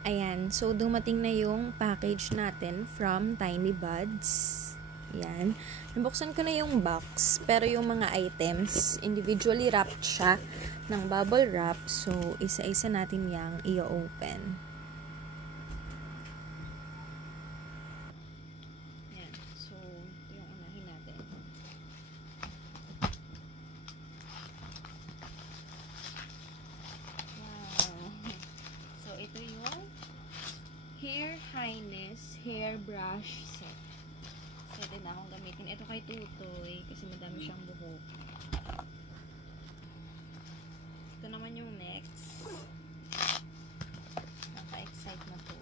Ayan, so dumating na yung package natin from Tiny Buds. Ayan. Nabuksan ko na yung box, pero yung mga items, individually wrapped siya ng bubble wrap. So, isa-isa natin yang i-open. Ayan. So, ito yung unahin natin. So, ito yung Hair Highness Hairbrush Set. Pwede na akong gamitin. Ito kay Tutoy kasi madami siyang buhok. Ito naman yung next. Naka-excite na to.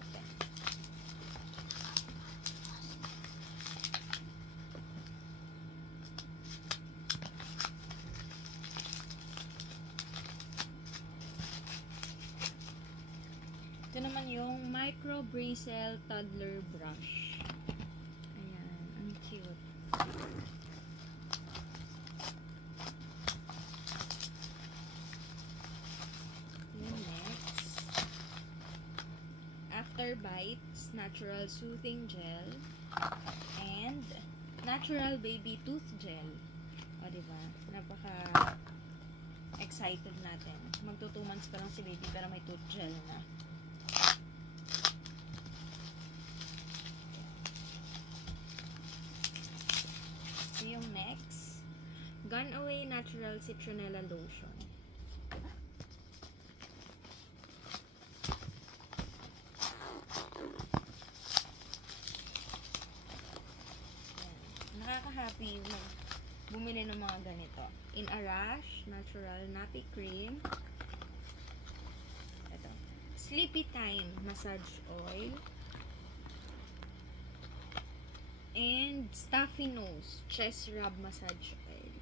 Ito naman yung Micro Bristle Toddler Brush. Ayan, ang cute. Yung next, After Bites Natural Soothing Gel and Natural Baby Tooth Gel. O, diba? Napaka excited natin. Magto 2 months pa lang si baby pero may tooth gel na. Yung next, Gone Away Natural Citronella Lotion. Nakaka-happy bumili ng mga ganito. In a Rush Natural Nappy Cream. Ito. Sleepy Time Massage Oil. And Stuffy Nose Chest Rub Massage Oil.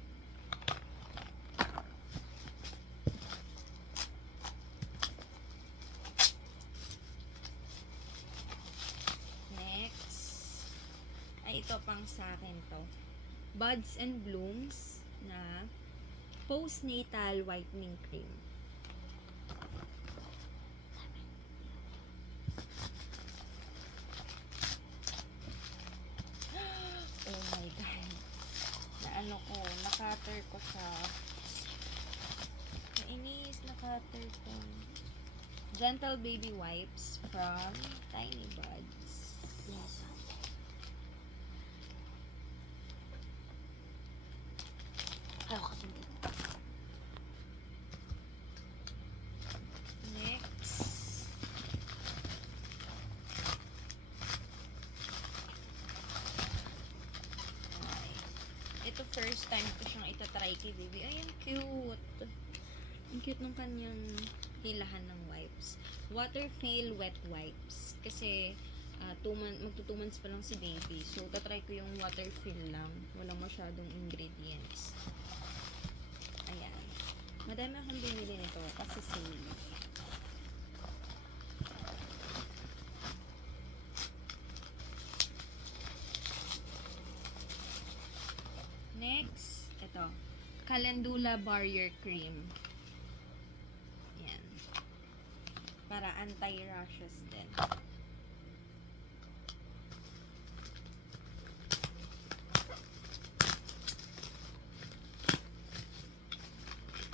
Next, ay ito pang sa akin to. Buds and Blooms na Postnatal Whitening Cream. Oh my God. Na-cutter ko siya. Nainis, na-cutter ko. Gentle Baby Wipes from Tiny Buds. Yes. Next. Ito first time ko siyang itatry kay baby. Ay, ang cute. Ang cute ng kanyang hilahan ng wipes. Water-feel wet wipes. Kasi, magto 2 months pa lang si baby. So, tatry ko yung water-feel lang. Walang masyadong ingredients. Ayan. Madami akong binili nito kasi sale. Next, ito. Calendula Barrier Cream. Yan. Para anti-rashes din.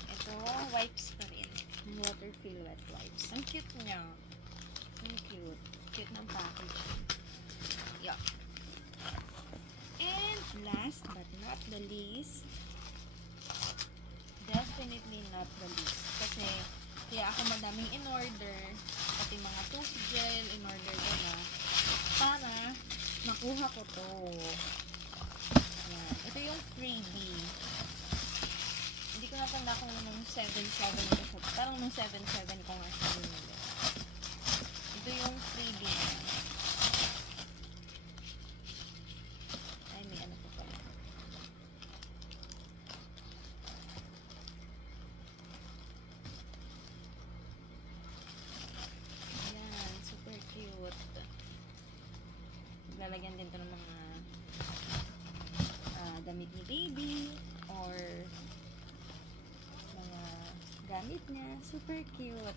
Ito, wipes pa rin. Water-feel wet wipes. Ang cute niya. Ang cute. Cute ng packaging. Yeah. And last but not the least, definitely not the least, kasi kaya ako madaming in-order, pati mga tooth gel, in-order ko na, para makuha ko to. Yan. Ito yung freebie. Hindi ko natanda kung nung 7-7 ko. Parang nung 7-7 ko nga siya binili. Ito yung freebie na. Lalagyan din to ng mga damit ni baby or mga gamit niya. Super cute.